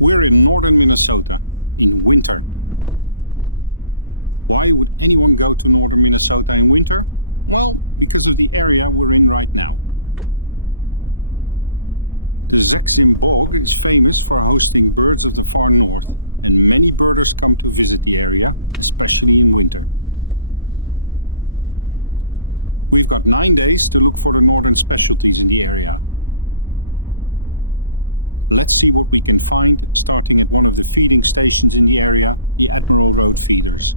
We're in northern Minnesota, in winter. Why would anyone go to northern Minnesota in winter? Well, because of the area we're in right now. The Zak-Zim Bog is famous for hosting birds of the far north, and many birders come to visit the area, especially in winter. We've got 9 days to look for the northern specialties in the area. Let's see what we can find, starting at one of the feeding stations in the area, the Admiral Road feeders.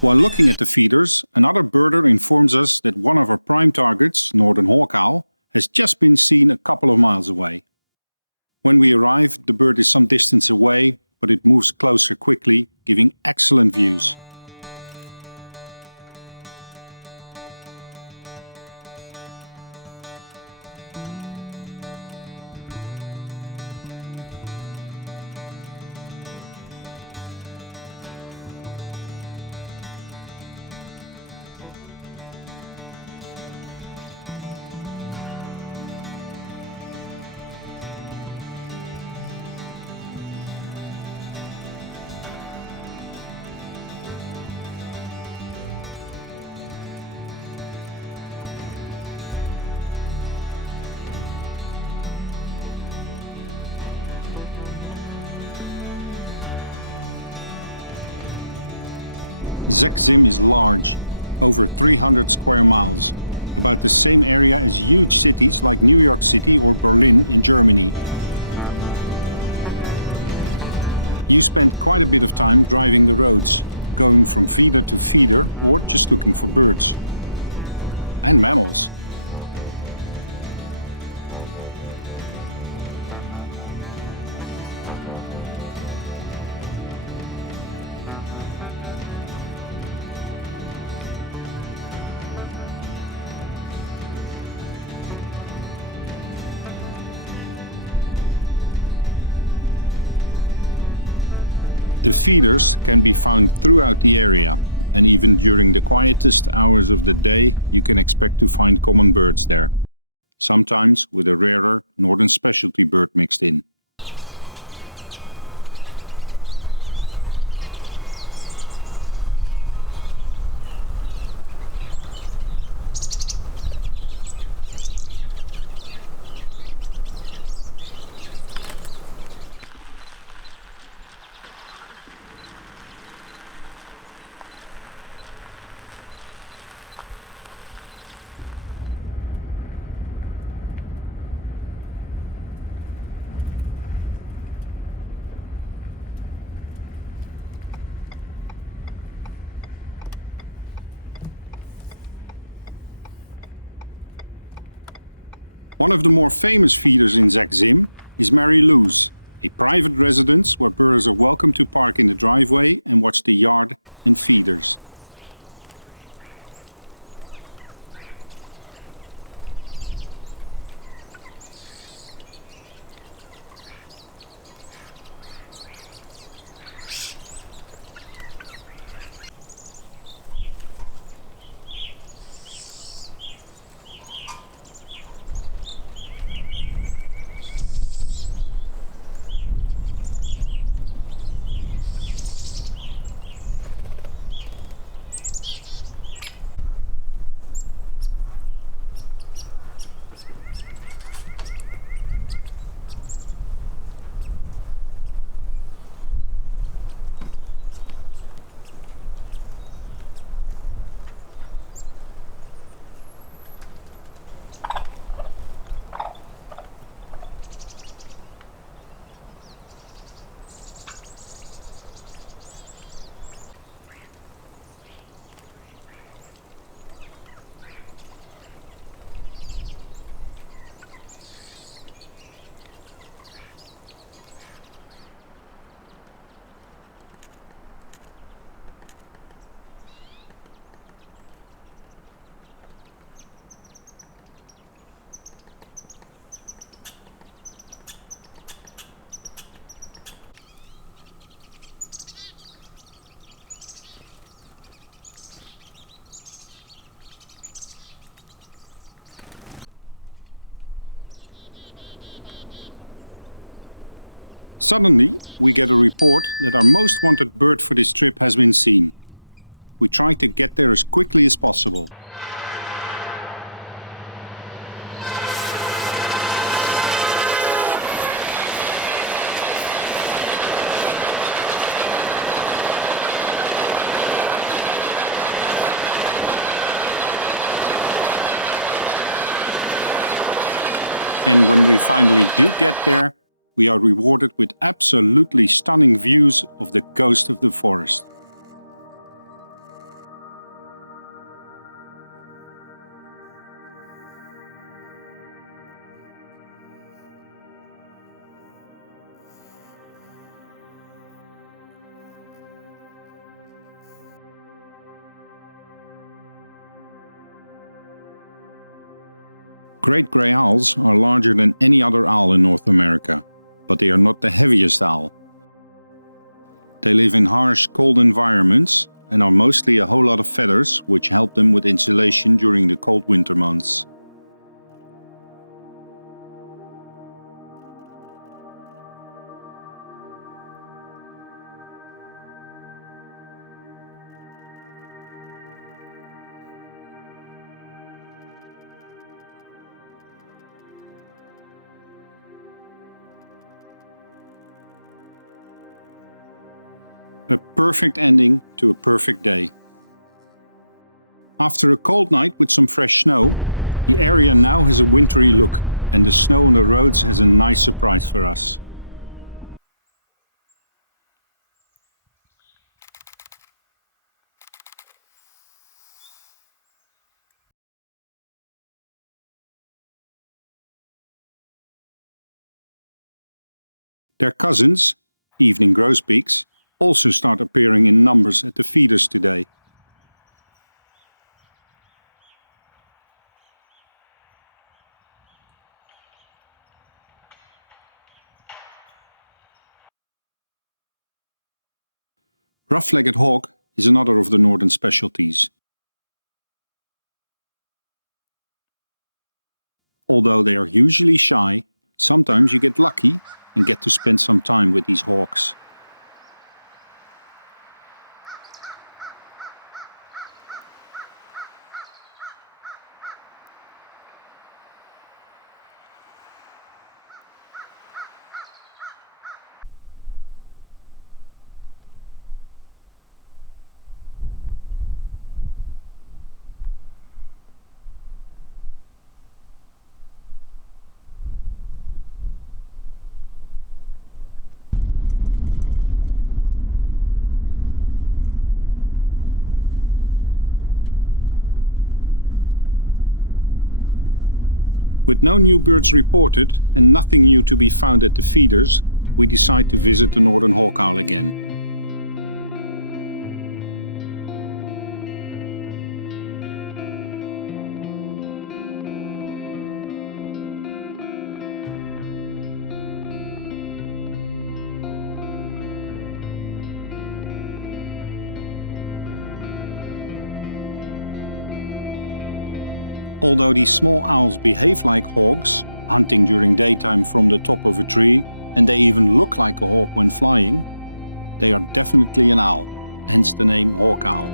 While looking at the feeders, another birder informs us that one of our prime targets, northern hawkowl, has just been seen a couple of miles away. When we arrive, the bird is some distance away, but it moves closer quickly, giving excellent views. Zak-Zim is large, over 300 square miles, about the same area as huge cities like New York City or Berlin in Germany. You spend quite a bit of time driving the roads, going from feeder to feeder or just looking for birds. And mammals. The feeders can be found throughout the area, and even during the quietest hours of the day you can expect to find common birds there, sometimes with a rarer northern specialty bird mixed in. One of the more famous feeders in Zak-Zim is Mary Lou's, a private residence where birders are welcome to park in the driveway and watch the yard and feeders. Suddenly, we get a report that our most wanted bird for this trip has been seen. We try to get there as quickly as possible. And when we finally do get there, we are rewarded with absolutely stunning views of the ghost of the forest. Great grey owls are larger than any other owl in North America, but they are not the heaviest owl. They live in harsh, cold environments and are mostly a whole lot of feathers, which help them with insulation during the cold winter months. A perfect ending to a perfect day. After a cold night with some fresh snow, the area now has a wintry look, and the snow on the roads has a nice surprise for us. Their cousins, evening grosbeaks, also start appearing in numbers at the feeders today. Rough-legged hawk is another of the northern specialties. Although they are usually shy, sometimes you get lucky and get to spend some time with these hawks. With no new birds reported and nothing new to be found at the feeders, we decide to visit the northern hawk owl again. Although these small owls behave like hawks, hunting during daytime from the top of a tree, and they even look like a hawk when flying, they are definitely an owl, hence the name hawk owl.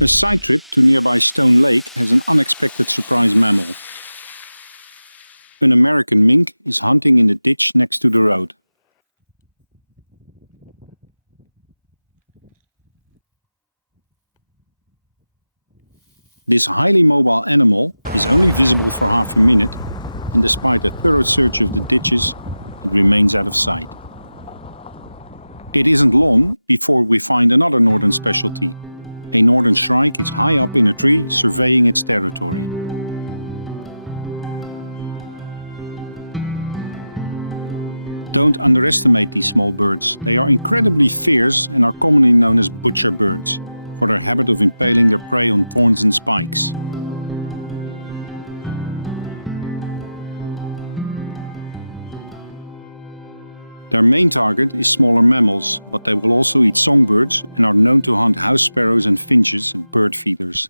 A side trip to nearby Stone Lake has an unexpected surprise mammal. An American mink is hunting in the ditch next to the road. This highly mobile animal is only visible for half a minute, and despite a thorough search of the ditches, it remains out of sight. It isn't long before we find another northern specialty. A northern shrike is high up in a tree surveying its territory. Don't underestimate these small birds. They are incredibly fierce and are commonly known as butcher birds. for their habit of impaling their prey on thorns and spikes. Their main target is smaller mammals, but they will also eat songbirds and are known to hunt house sparrows and finches at bird feeders.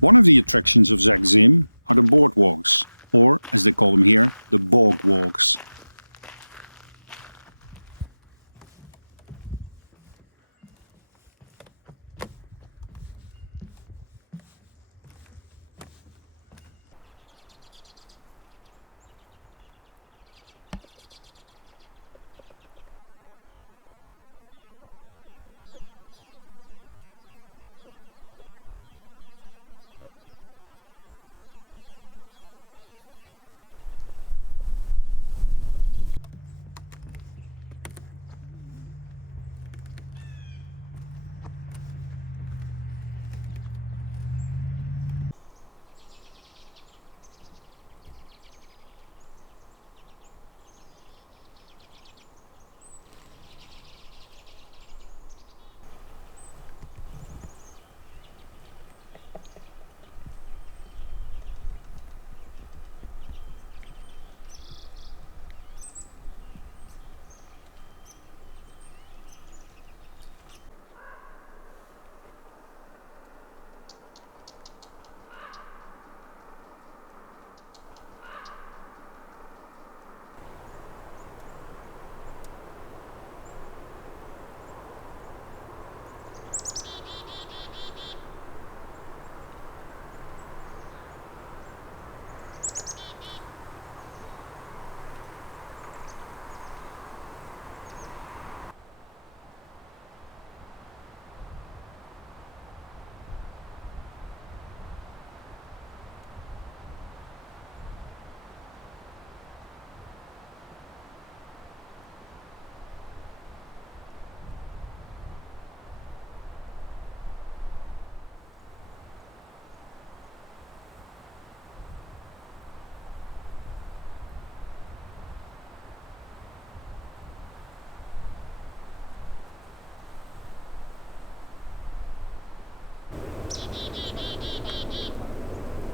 One of the attractions of Zak-Zim are the boardwalks, or as they call them here, the bog walks.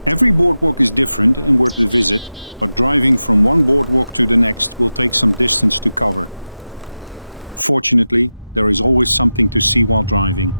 Every boardwalk is different and worth the visit, but driving from one boardwalk to the next will take some distance to cover. Fortunately, there is always something to see while driving.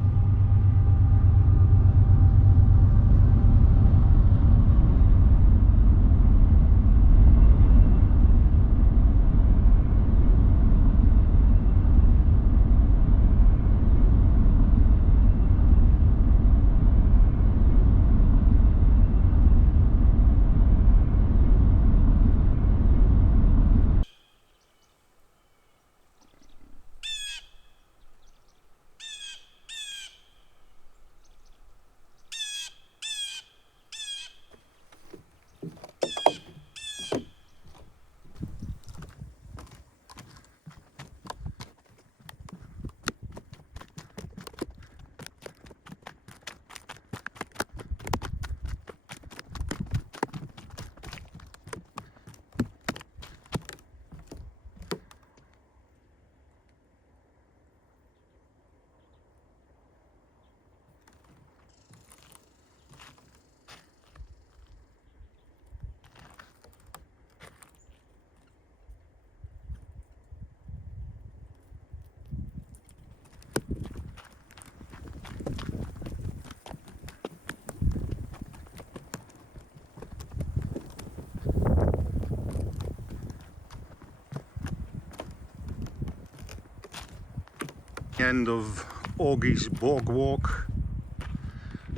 End of Augie's Bog Walk,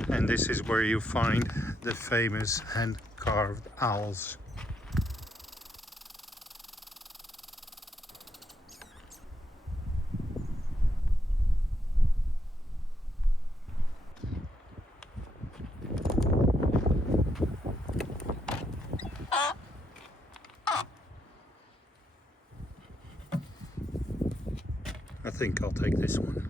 and this is where you find the famous hand-carved owls. I think I'll take this one.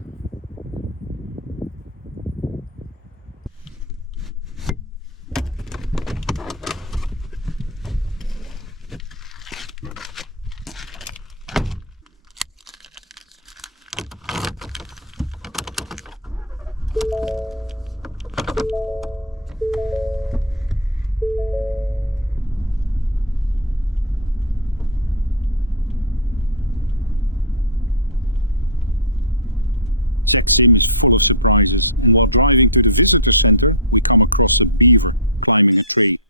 ZagZim is full of surprises, and while driving to the visitor center, we come across a beaver climbing a tree.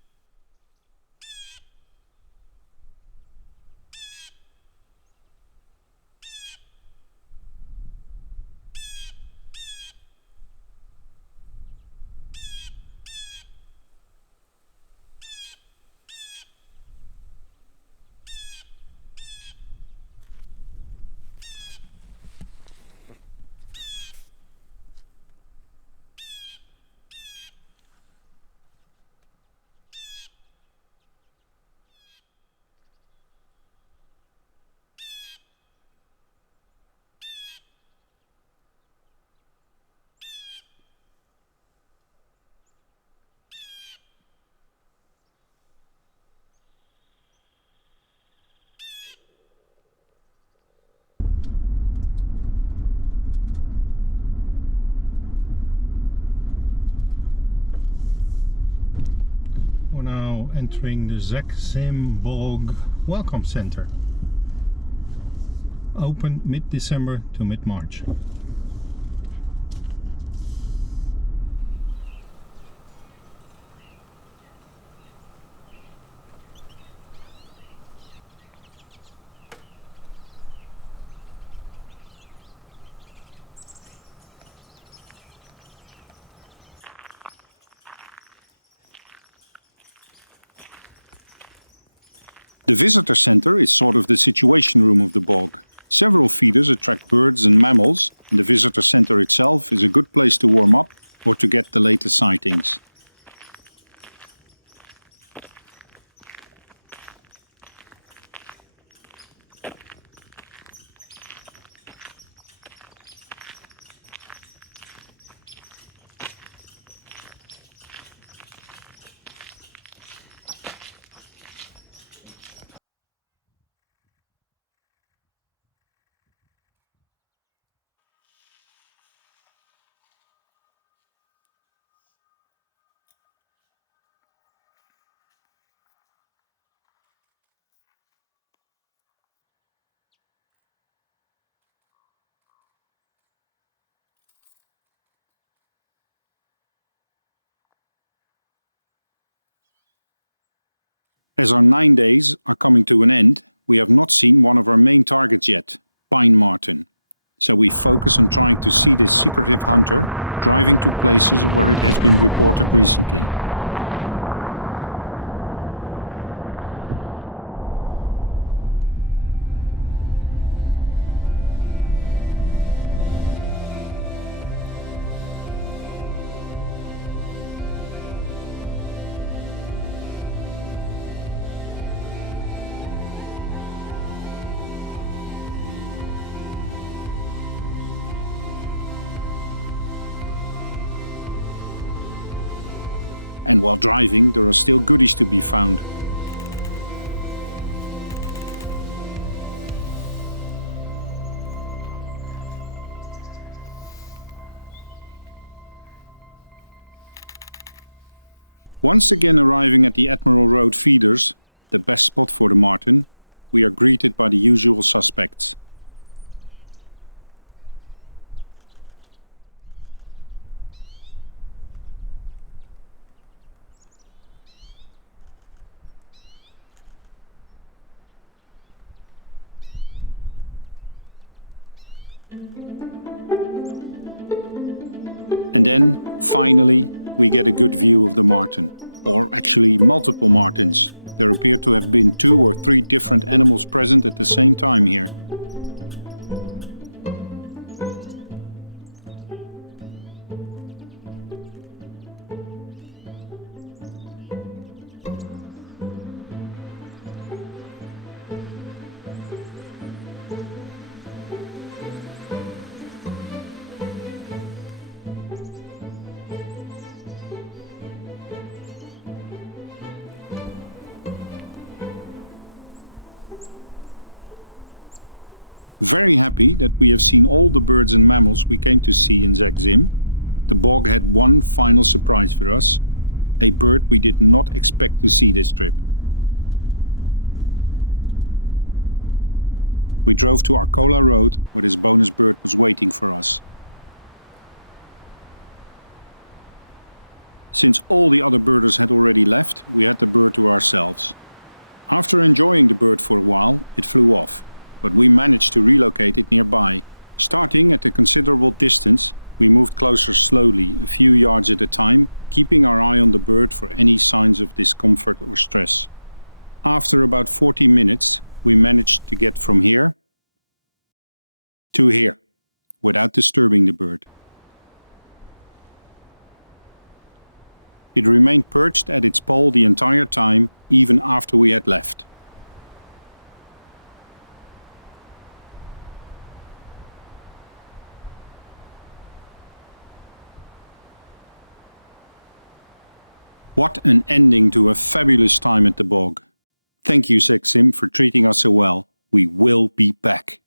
We're now entering the ZagZim Bog Welcome Center. Open mid-December to mid-March. The visitor center is sort of the situation room of the bog. Several feeders attract birds and mammals, and the visitor center itself is a good place to warm up or to get the latest sightings. As our 9 days are coming to an end, we have not seen one of our main targets yet, pine marten. So we focus on trying to see this secretive hunter driving to places where it has been reported recently. And while driving, there are still goodies to be found. Once again arriving at the Admiral Road feeders, the best spot for the marten, we are greeted by the usual suspects. And then, finally, we get a good view of the marten, or actually multiple martens. There appear to have been 2 or 3 different animals present at the same time here. Very happy that we have seen all the birds and mammals we came to see in ZagZim, The bog had one final surprise for us, a bird we did not expect to see this trip. We drove to Arcola Road, where this bonus bird was waiting for us. Since all the other birders had already left, we had the bird to ourselves. After enjoying the bird for a while, it flew off, but we managed to relocate it nearby. Starting at a considerable distance, we moved closer slowly, a few yards at a time, keeping our eye on the bird for any signs of discomfort or stress. After about 40 minutes, we managed to get from here to here, without disturbing the bird. It remained perched at its pole the entire time, even after we had left. What an ending to a fabulous time at the bog. Thank you, Seksim, for treating us so well. We will be back.